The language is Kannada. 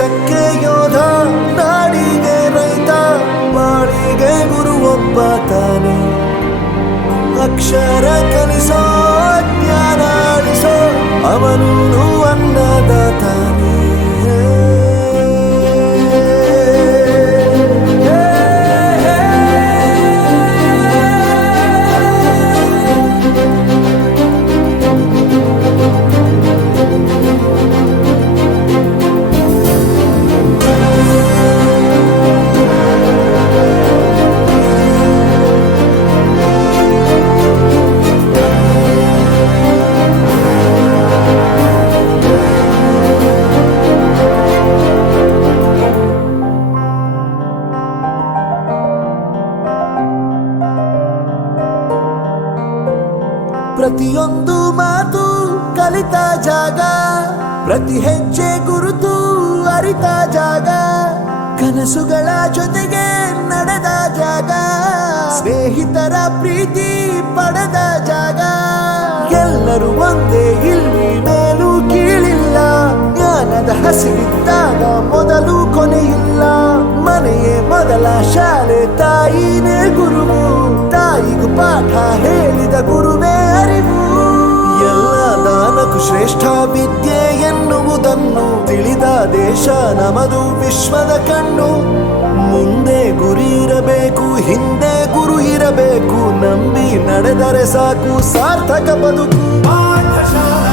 ದೇಶಕ್ಕೆ ಯೋಧ, ನಾಡಿಗೆ ರೈತ, ಬಾಳಿಗೆ ಗುರು ಒಬ್ಬ ತಾನೆ. ಅಕ್ಷರ ಕಲಿಸೋ, ಜ್ಞಾನ ಅಳಿಸೋ, ಅವನೂನು ಅನ್ನದಾತಾನೆ. ಪ್ರತಿಯೊಂದು ಮಾತು ಕಲಿತ ಜಾಗ, ಪ್ರತಿ ಹೆಜ್ಜೆ ಗುರುತು ಅರಿತ ಜಾಗ, ಕನಸುಗಳ ಜೊತೆಗೆ ನಡೆದ ಜಾಗ, ಸ್ನೇಹಿತರ ಪ್ರೀತಿ ಪಡೆದ ಜಾಗ. ಎಲ್ಲರೂ ಒಂದೇ, ಇಲ್ಲಿ ಮೇಲೂ ಕೀಳಿಲ್ಲ, ಜ್ಞಾನದ ಹಸಿವಿದ್ದಾಗ ಮೊದಲು ಕೊನೆಯಿಲ್ಲ. ಮನೆಯೇ ಮೊದಲ ಶಾಲೆ, ತಾಯಿನೇ ಗುರುವು, ತಾಯಿಗೂ ಪಾಠ ಹೇಳಿದ ಗುರುವೇ ಅರಿವು. ಎಲ್ಲ ದಾನಕ್ಕೂ ಶ್ರೇಷ್ಠ ವಿದ್ಯೆ ಎನ್ನುವುದನ್ನು ತಿಳಿದ ದೇಶ ನಮದು, ವಿಶ್ವದ ಕಣ್ಣು. ಮುಂದೆ ಗುರಿ ಇರಬೇಕು, ಹಿಂದೆ ಗುರು ಇರಬೇಕು, ನಂಬಿ ನಡೆದರೆ ಸಾಕು ಸಾರ್ಥಕ ಬದುಕು. ಪಾಠಶಾಲೆ